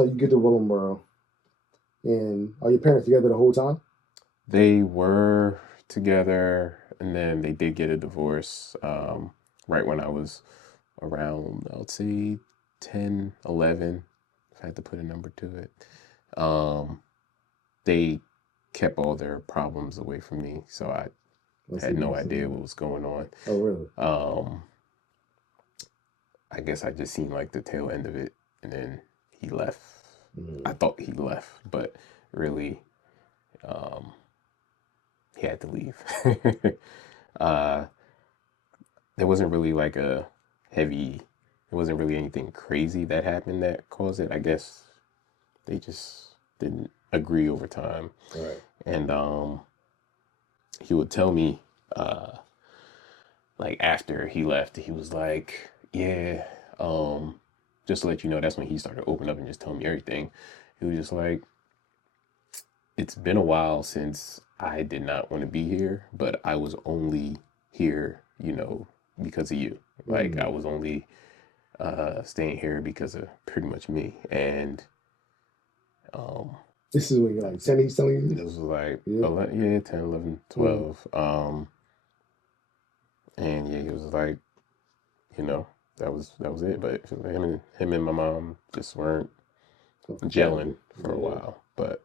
So you get to Willingboro, and are your parents together the whole time? They were together, and then they did get a divorce right when I was around, I would say 10, 11, if I had to put a number to it. Um, they kept all their problems away from me, so I Let's had see. no Let's idea see. what was going on. Oh, really? Um, I guess I just seen like the tail end of it, and then he left. I Mm. thought he left, but really, um, he had to leave. uh, there wasn't really like a heavy, there wasn't really anything crazy that happened that caused it. I guess they just didn't agree over time. Right. And he would tell me, uh, like after he left, he was like, yeah, um, just to let you know, that's when he started opening up and just telling me everything. He was just like, it's been a while since I did not want to be here, but I was only here, because of you. Like I Mm. was only staying here because of pretty much me. And um, This is when you're like 10, he's telling this was like you? 11, yeah, 10, 11, Yeah. Mm. 12. And yeah, he was like, you know, that was it. But him and my mom just weren't gelling Compatible. for a Yeah. while. But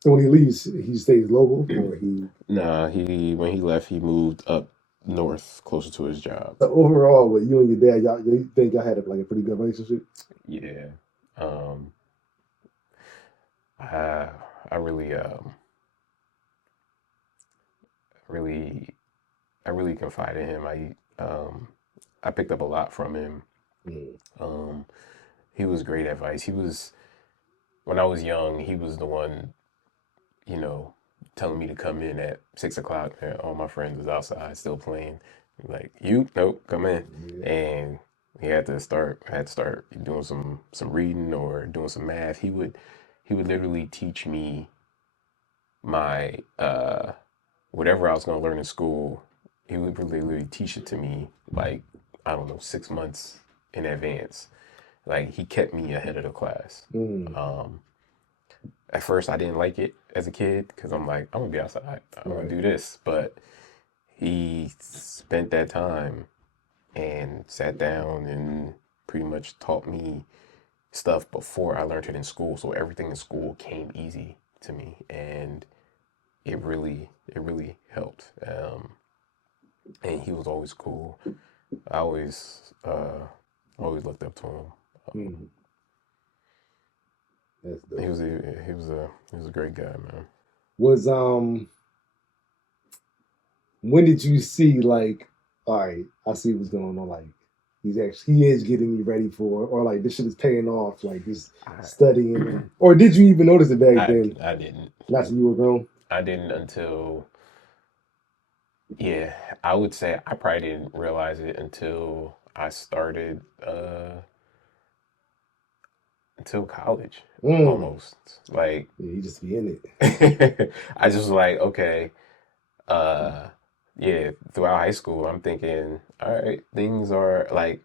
So when he leaves, he stays local, or he. nah, he when he left, he moved up north, closer to his job. So overall, with you and your dad, y'all, you think y'all had like a pretty good relationship? Yeah. Um, I I really really I really confide in him. I picked up a lot from him. Mm. Um, he was great advice. He was when I was young. He was the one, you know, telling me to come in at 6 o'clock. And all my friends was outside still playing. Like you, nope, come in. Yeah. And I had to start doing some reading or doing some math. He would literally teach me my whatever I was gonna learn in school. He would literally teach it to me like I don't know 6 months in advance. Like he kept me ahead of the class. Mm. Um, at first, I didn't like it as a kid because I'm like, I'm gonna be outside. I'm gonna Right. do this. But he spent that time and sat down and pretty much taught me stuff before I learned it in school. So everything in school came easy to me, and it really helped. And he was always cool. I always looked up to him. Mm. That's He dope. was a he was a great guy, man. Was when did you see like, all right, I see what's going on. Like he is getting me ready for, or like this shit is paying off. Like this I studying, or did you even notice it back I then? I didn't. Not till you were grown. I didn't until yeah. I would say I probably didn't realize it until college, Mm. almost. Like Yeah, you just be in it. I just was like okay. Uh, yeah. Throughout high school, I'm thinking, all right, things are like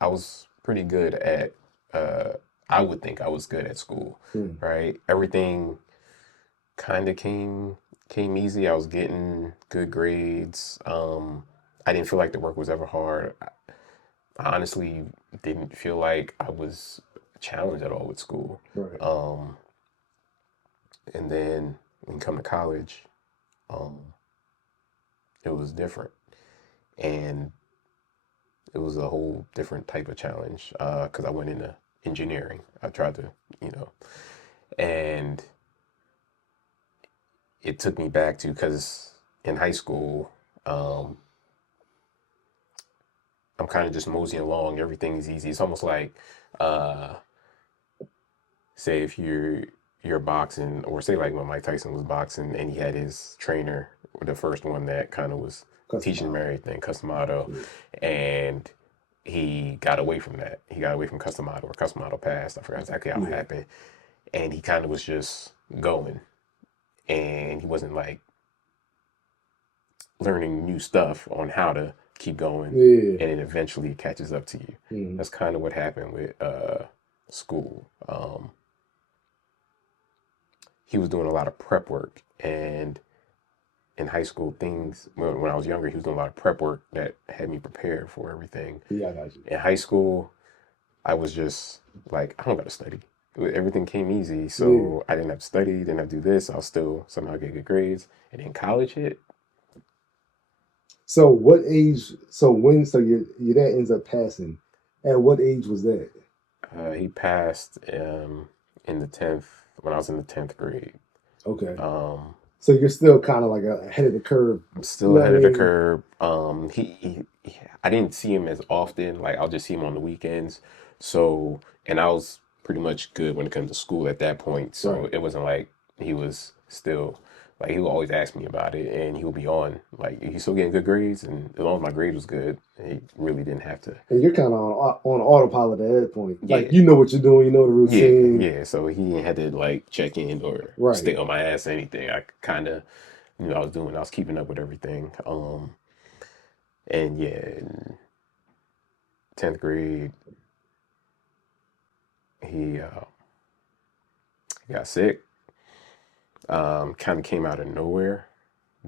I was pretty good at uh, I would think I was good at school, Mm. right? Everything kind of came easy. I was getting good grades. I didn't feel like the work was ever hard. I honestly didn't feel like I was challenged at all with school. Right. Um, and then when you come to college, um, it was different, and it was a whole different type of challenge because I went into engineering. I tried to, you know, and it took me back to because in high school, um, I'm kind of just moseying along. Everything's easy. It's almost like, uh, say, if you're boxing, or say like when Mike Tyson was boxing and he had his trainer, the first one that kind of was Custom teaching him model. everything, Customato, Yeah. and he got away from that. He got away from Customato, or Customato passed. I forgot exactly how it Yeah. happened, and he kind of was just going, and he wasn't like learning new stuff on how to keep going, Yeah. and it eventually catches up to you. Mm. That's kind of what happened with school. He was doing a lot of prep work, and in high school, things when I was younger, he was doing a lot of prep work that had me prepared for everything. Yeah, I got you. In high school, I was just like, I don't got to study. Everything came easy, Yeah. so I didn't have to study, didn't have to do this. I'll still somehow get good grades. And then college hit. So what age? So when? So your dad ends up passing. At what age was that? He passed in the 10th, when I was in the 10th grade. Okay. Um, So you're still kind of like ahead of the curve. I'm still You know what I ahead of the mean? curve. I didn't see him as often. Like I'll just see him on the weekends. So, and I was pretty much good when it comes to school at that point. So Right. it wasn't like he was still like he would always ask me about it, and he would be on like he's still getting good grades, and as long as my grade was good, he really didn't have to. And you're kind of on autopilot at that point. Like Yeah, you know what you're doing. You know the yeah, routine. yeah. So he ain't had to like check in or Right. stay on my ass or anything. I kind of I was keeping up with everything. And yeah, in 10th grade, he got sick. Kind of came out of nowhere.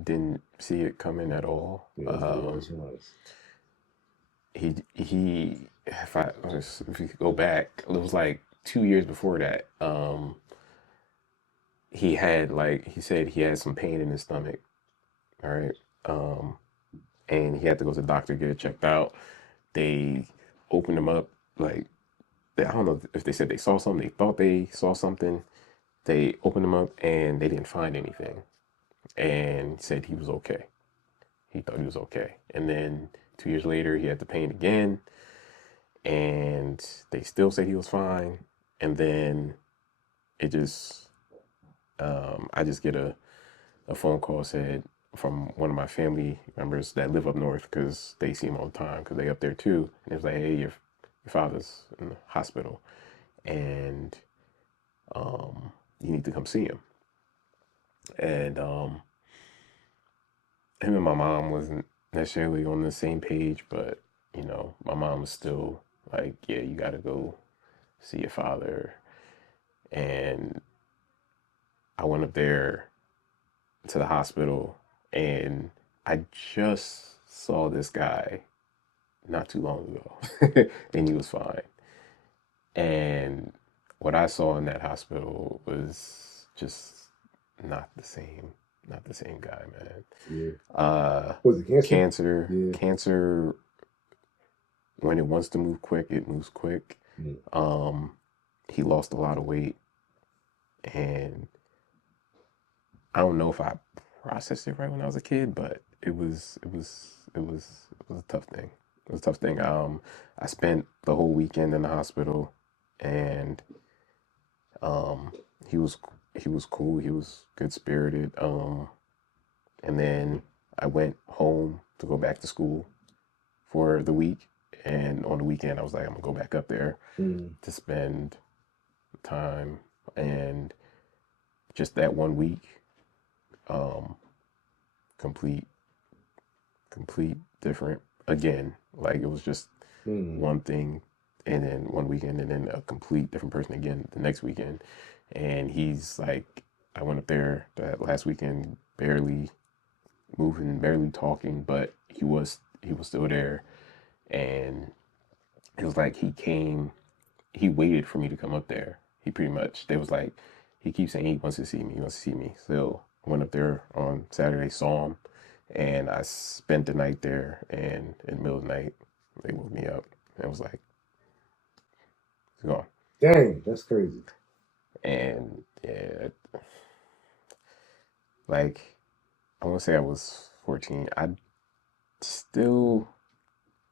Didn't see it coming at all. Yeah, it's the worst ones. If we could go back, it was like 2 years before that. He said he had some pain in his stomach. All right. Um, and he had to go to the doctor to get it checked out. They opened him up like I don't know if they said they saw something. They thought they saw something. They opened him up and they didn't find anything, and said he was okay. He thought he was okay. And then 2 years later, he had the pain again, and they still said he was fine. And then it just, I just get a phone call said from one of my family members that live up north because they see him all the time because they up there too. And it was like, hey, your father's in the hospital, and you need to come see him. And him and my mom wasn't necessarily on the same page, but my mom was still like, yeah, you got to go see your father. And I went up there to the hospital, and I just saw this guy not too long ago, and he was fine. And what I saw in that hospital was just not the same, not the same guy, man. Yeah. Uh, Was it cancer? cancer, Yeah. cancer. When it wants to move quick, it moves quick. Mm. He lost a lot of weight, and I don't know if I processed it right when I was a kid, but it was a tough thing. It was a tough thing. I spent the whole weekend in the hospital, and um, he was he was cool. He was good spirited. And then I went home to go back to school for the week, and on the weekend I was like, I'm gonna go back up there Mm. to spend time, and just that one week, um, complete complete different again. Like it was just Mm. one thing, and then one weekend, and then a complete different person again the next weekend. And he's like, I went up there that last weekend, barely moving, barely talking, but he was still there. And it was like he waited for me to come up there. He pretty much, they was like, he keeps saying he wants to see me, he wants to see me. So I went up there on Saturday, saw him, and I spent the night there. And in the middle of the night, they woke me up, and it was like, he's gone. Dang, that's crazy. And yeah, like, I want to say I was 14. I still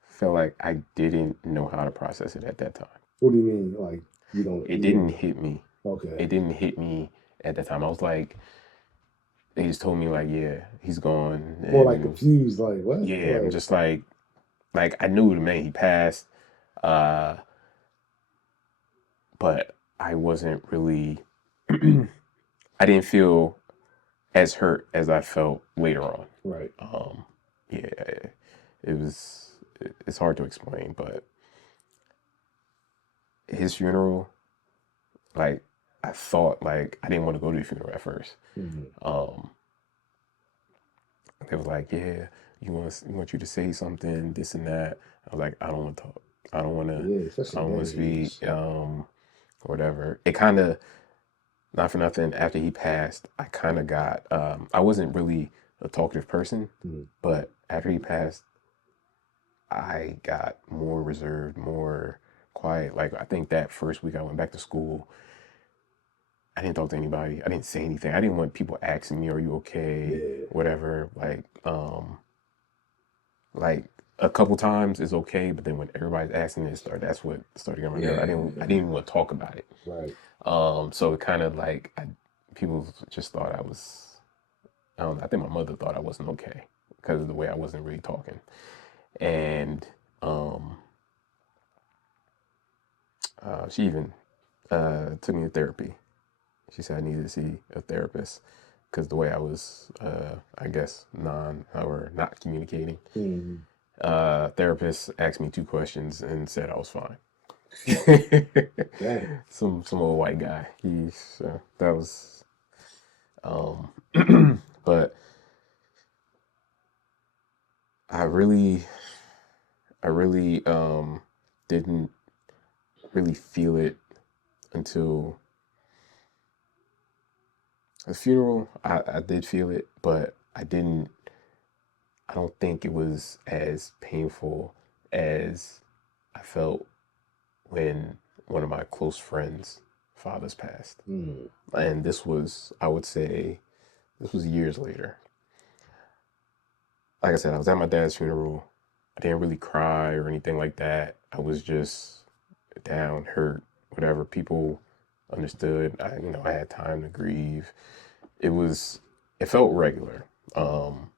felt like I didn't know how to process it at that time. What do you mean? Like you don't? It You didn't didn't? hit me. Okay. It didn't hit me at that time. I was like, they just told me like, yeah, he's gone, More like and confused. Like what? yeah, I'm Like just like I knew the man he passed, uh, but I wasn't really, I didn't feel as hurt as I felt later on. right. Yeah, it was, it's hard to explain, but his funeral, like I thought like I didn't want to go to the funeral at first. Mhm. Um, they was like, yeah, we want you to say something, this and that. I was like, I don't want to talk. I don't want to. Yeah, I especially don't at want to that age. speak. Whatever. It kind of not for nothing. After he passed, I kind of got. I wasn't really a talkative person, Mhm. but after he passed, I got more reserved, more quiet. Like I think that first week I went back to school, I didn't talk to anybody. I didn't say anything. I didn't want people asking me, "Are you okay?" Yeah. Whatever. Like a couple times is okay, but then when everybody's asking it, that's what started getting on my nerve. I didn't even want to talk about it. Right. So it kind of like people just thought I was. I don't know. I think my mother thought I wasn't okay because of the way I wasn't really talking, and um, she even took me to therapy. She said I needed to see a therapist because the way I was, I guess, not communicating. Mhm. Therapist asked me 2 questions and said I was fine. Dang. Some old white guy. He's that was, um, but I really, I really didn't really feel it until the funeral. I did feel it, but I didn't. I don't think it was as painful as I felt when one of my close friends' fathers passed. Mhm. And this was, I would say, this was years later. Like I said, I was at my dad's funeral. I didn't really cry or anything like that. I was just down, hurt, whatever. People understood. I had time to grieve. It was, it felt regular. Um,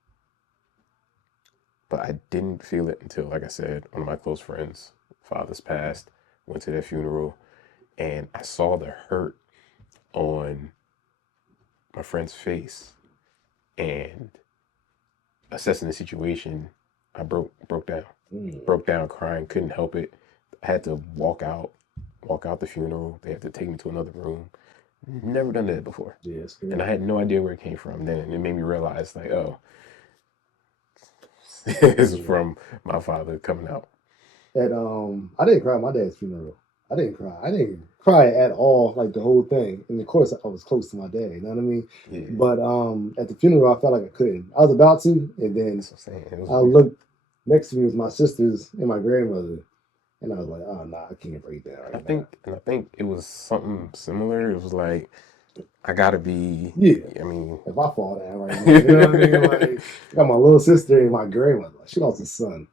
but I didn't feel it until, like I said, one of my close friends' fathers passed, went to their funeral, and I saw the hurt on my friend's face. And assessing the situation, I broke down, Mhm. broke down crying, couldn't help it. I had to walk out the funeral. They had to take me to another room. Never done that before, Yeah, it's and I crazy. had no idea where it came from. Then it made me realize, like, oh, it's Yeah. from my father coming out. And I didn't cry at my dad's funeral. I didn't cry. I didn't cry at all, like the whole thing. And of course, I was close to my dad. You know what I mean? Yeah, But at the funeral, I felt like I couldn't. I was about to, and then that's what I'm saying. It was I weird. looked next to me was my sisters and my grandmother, and I was like, "Oh nah, I can't break down right now." And I think it was something similar. It was like I gotta be. Yeah, I mean, if I fall down right now, you know what I mean? yeah, Like, I got my little sister and my grandmother. Like, she lost a son.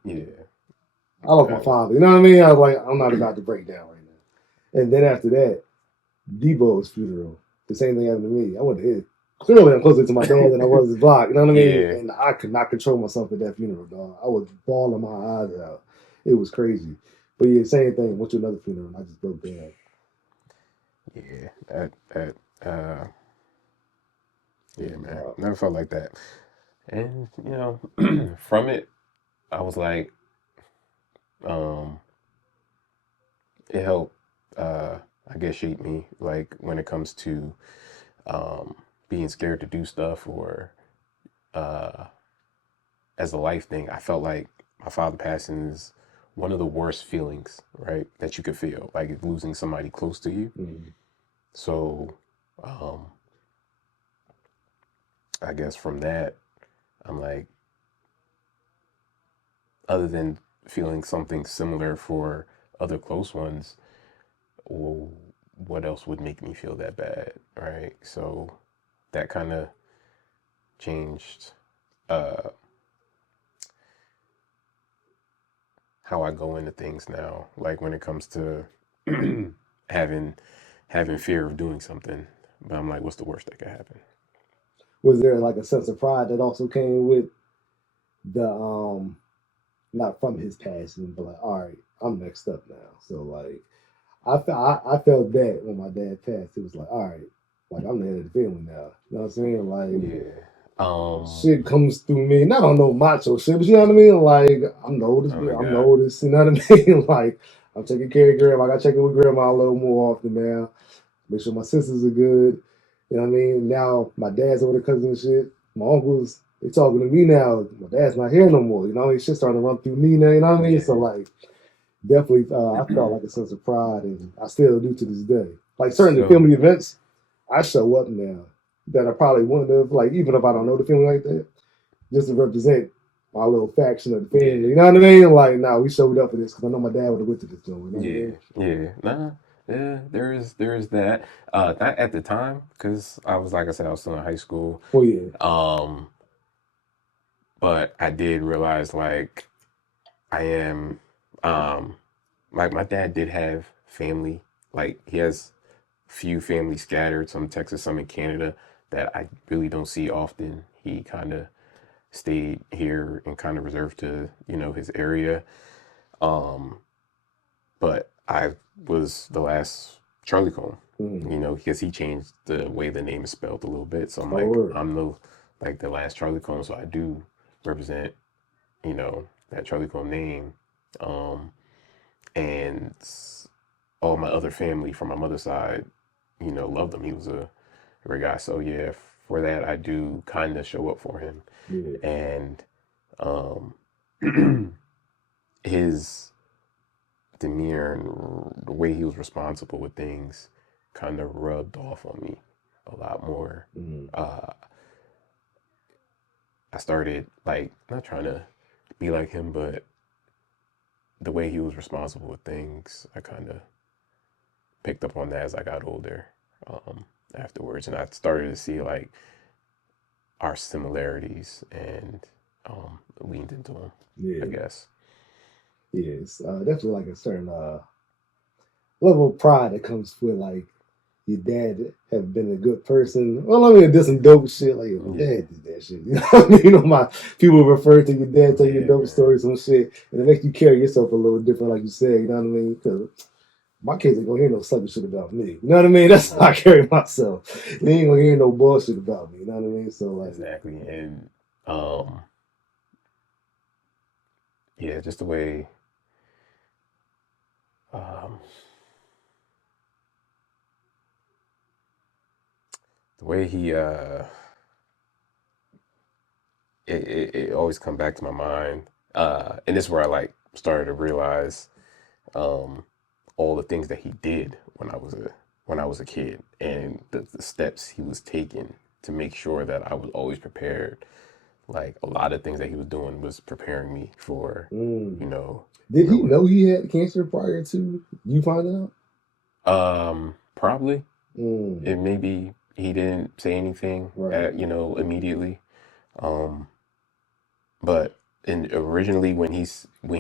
I lost my uh, father. You know what I mean? I was like, I'm not about to break down right now. And then after that, Debo's funeral. The same thing happened to me. I went to his. Clearly, I'm closer to my dad than I was his block. You know what I mean? yeah, And I could not control myself at that funeral, dog. I was bawling my eyes out. It was crazy. But yeah, same thing. Went to another funeral and I just broke down. yeah. That It yeah, was man. wild. Never felt like that. And from it, I was like, um, it helped. I guess shape me like when it comes to um being scared to do stuff or uh as a life thing. I felt like my father passing is one of the worst feelings, right, that you could feel, like losing somebody close to you. Mm. So, um, I guess from that, I'm like, other than feeling something similar for other close ones, well, what else would make me feel that bad, right? So that kind of changed uh, how I go into things now. Like when it comes to having fear of doing something, but I'm like, what's the worst that could happen? Was there like a sense of pride that also came with the not from his passing, but like, all right, I'm next up now. So like I felt that when my dad passed. It was like, all right, like I'm the head of the family now. You know what I'm saying? Like Yeah. shit comes through me. Not on no macho shit, but you know what I mean? Like I'm the oldest, Oh my I'm the God. oldest, you know what I mean? Like I'm taking care of grandma. I got checking with grandma a little more often now. make sure my sisters are good. You know what I mean? Now my dad's over the cousin and shit. My uncles, they talking to me now. My dad's not here no more. You know, it's just starting to run through me now. You know what I mean? So Yeah. like, definitely, I felt like a sense of pride, and I still do to this day. Like certain So family events, I show up now that I probably wouldn't have. Like even if I don't know the family like that, just to represent my little faction of the family. yeah, You know what I mean? Like, nah, we showed up for this because I know my dad would have went to this joint. You know what I yeah, mean? yeah. Nah, yeah. There is that. Not at the time, because I was like I said, I was still in high school. Well, yeah. Um, but I did realize like I am, um, like my dad did have family. Like he has few families scattered, some in Texas, some in Canada, that I really don't see often. He kind of stayed here and kind of reserved to, his area. Um, but I was the last Charlie Cone, Mm. because he changed the way the name is spelled a little bit. So I'm Oh, like, word. I'm the last Charlie Cone, so I do represent, that Charlie Cone name. Um, and all my other family from my mother's side, loved him. He was a great guy. So yeah, for that I do kind of show up for him. Yeah. And um his demeanor and the way he was responsible with things kind of rubbed off on me a lot more. Mm. Uh, I started like not trying to be like him, but the way he was responsible with things, I kind of picked up on that as I got older. Afterwards, and I started to see like our similarities and leaned into them, I Yeah. guess. Yeah. It's definitely like a certain level of pride that comes with like your dad have been a good person. Well, I mean, did some dope shit. Like, my Yeah, dad did that shit. You know what I mean? You know, my people refer to your dad, tell you yeah, dope man. stories and shit. And it makes you carry yourself a little different, like you said. You know what I mean? Because my kids ain't gonna hear no sucker shit about me. You know what I mean? That's how I carry myself. They ain't gonna hear no bullshit about me. You know what I mean? So, like, Exactly. And um, yeah, just um, the way he it always come back to my mind. And this is where I like started to realize um all the things that he did when I was a kid, and the steps he was taking to make sure that I was always prepared. Like a lot of things that he was doing was preparing me for, mm. you know, Did he real know he had cancer prior to you finding out? probably. Mm. And maybe he didn't say anything Right. immediately. Um, but originally when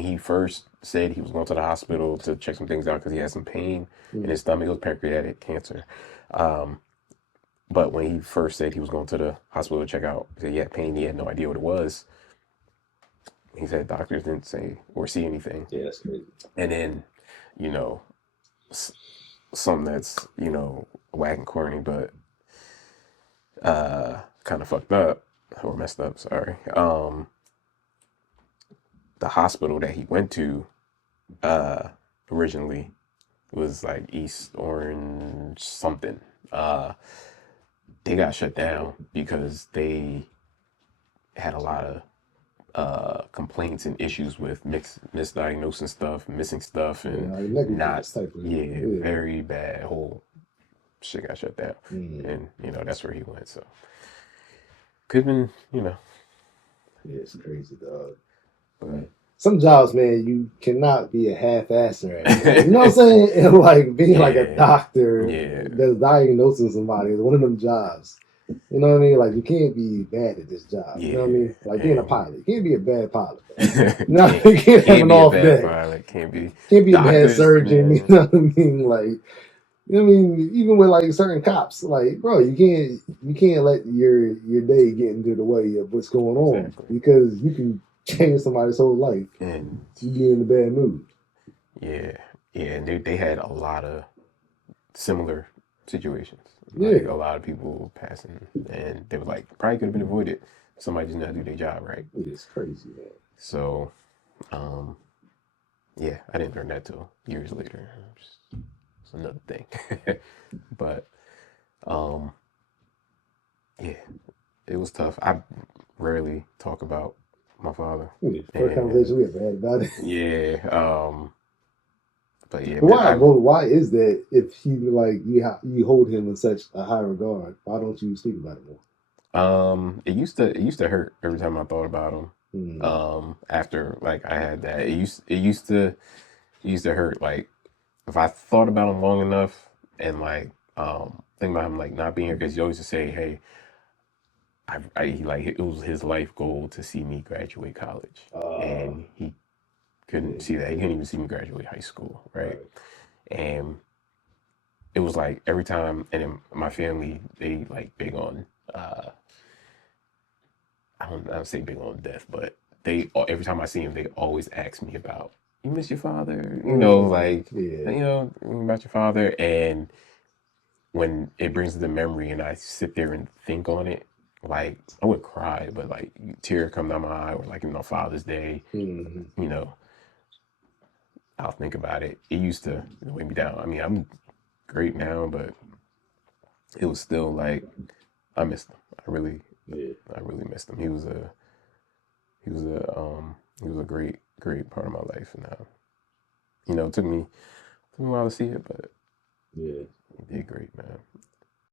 he first said he was going to the hospital to check some things out because he had some pain in Mm. his stomach, it was pancreatic cancer. Um, but when he first said he was going to the hospital to check out, he said he had pain, he had no idea what it was. He said doctors didn't say or see anything. Yeah, that's crazy. And then, you know, s- something that's, whack and corny, but kind of fucked up or messed up, sorry. The hospital that he went to uh originally was like East Orange something. Uh they got shut down because they had a lot of complaints and issues with misdiagnosing stuff, missing stuff, Yeah, and like not, negligence type of. yeah, Yeah. very bad. Whole shit got shut down, Mm. and that's where he went. So could have been, Yeah, it's crazy, dog. but Like some jobs, man, you cannot be a half-asser at. Like, you know what I'm saying? And like being like a yeah, doctor yeah, that's diagnosing somebody is one of them jobs. You know what I mean? Like you can't be bad at this job. You know what I yeah, mean? Like being a and pilot, you can't be a bad pilot. No, can't you can't have can't an be a off bad day. pilot, can't be Can't be a bad doctors, surgeon. You man. know what I mean? Like you know what I mean? Even with like certain cops, like bro, you can't let your day get into the way of what's going on Exactly, because you can change somebody's whole life. and You get in a bad mood. yeah, yeah, and they had a lot of similar situations. Like Yeah, a lot of people passing, and they were like probably could have been avoided. Somebody just not do their job right. it's crazy, man. So, um, yeah, I didn't learn that till years later. It's another thing, but it was tough. I rarely talk about my father, Yeah, first and conversation we ever had about it. yeah, but yeah, man, Why? Well, why is that? If he like you hold him in such a high regard, why don't you speak about it more? it used to hurt every time I thought about him. Hmm. After like I had that, it used to hurt. Like if I thought about him long enough and like think about him like not being here because he always just say, hey, like it was his life goal to see me graduate college, Uh, and he yeah, couldn't see that. He couldn't even see me graduate high school, right? right. And it was like every time, and then my family they like big on I don't say big on death, but they every time I see him, they always ask me about you miss your father, like Yeah. about your father, and when it brings the memory and I sit there and think on it, like I would cry, but like tear come down my eye, or like Father's Day, Hmm. you know, I'll think about it. It used to weigh me down. I mean, I'm great now, but it was still like I missed him. Yeah. I really missed him. He was a great part of my life, and it took me a while to see it, but Yeah. he did great, man.